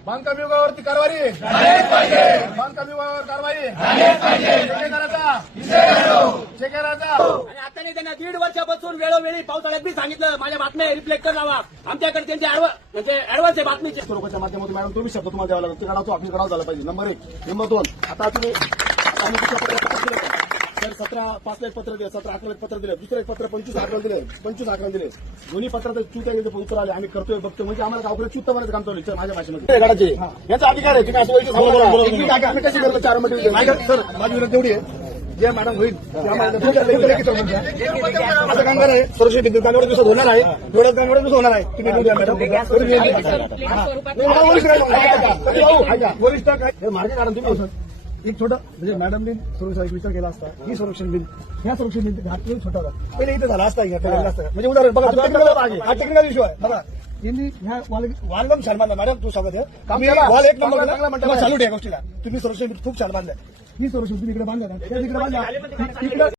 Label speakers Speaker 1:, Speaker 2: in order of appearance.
Speaker 1: बांधकाम विभागावरती कारवाई बांधकाम विभागावर कारवाई ठेकेदाराचा
Speaker 2: आणि आता नाही त्यांना 1.5 वर्षापासून वेळोवेळी पावसाळ्यात बी सांगितलं माझ्या बातम्या रिफ्लेक्टर लावा आमच्याकडे त्यांचे ऍडव्हान्स आहे बातमीचे
Speaker 1: स्वरूपाच्या माध्यमातून मॅडम तुम्ही शब्द तुम्हाला द्यावा लागतो तो आपली गडाव झाला पाहिजे नंबर 1 नंबर 2 आता तुम्ही आम्ही सर 17/5 पत्र दिले 17/11 पत्र दिले दुसरं एक पत्र 25/11 दिले 25/11 दिले दोन्ही पत्रात चुत्या गेले उत्तर आले आम्ही करतोय बघतो म्हणजे आम्हाला गावकडे चुत्त मारायचं काम चालू आहे माझ्या भाषेमध्ये गडाचे याचा अधिकार आहे तुम्ही असं आम्ही कशी करतो 4 मध्ये सर माझी विरोध एवढी आहे जे मॅडम होईल असं काम आहे सुरक्षित विद्युत एवढ्या दिवसात होणार आहे एवढ्या दिवस होणार आहे तुम्ही मॅडम वरिष्ठ काय मार्ग काढून तुम्ही एक छोटं म्हणजे मॅडमने सुरक्षा विचार केला असता ही संरक्षण बिल ह्या संरक्षण बिल हात छोटा होता पहिले इथे झाला असता म्हणजे उदाहरण बघा हा टेक्निकल इश्यू आहे बघा यांनी ह्या वालगम छान बांधला मॅडम तू सांगत वॉल 1 नंबर चालू ठेवा गोष्टीला तुम्ही संरक्षण बिल खूप छान बांधलं ही संरक्षण तुम्ही इकडे बांधलं तिकडे बांधला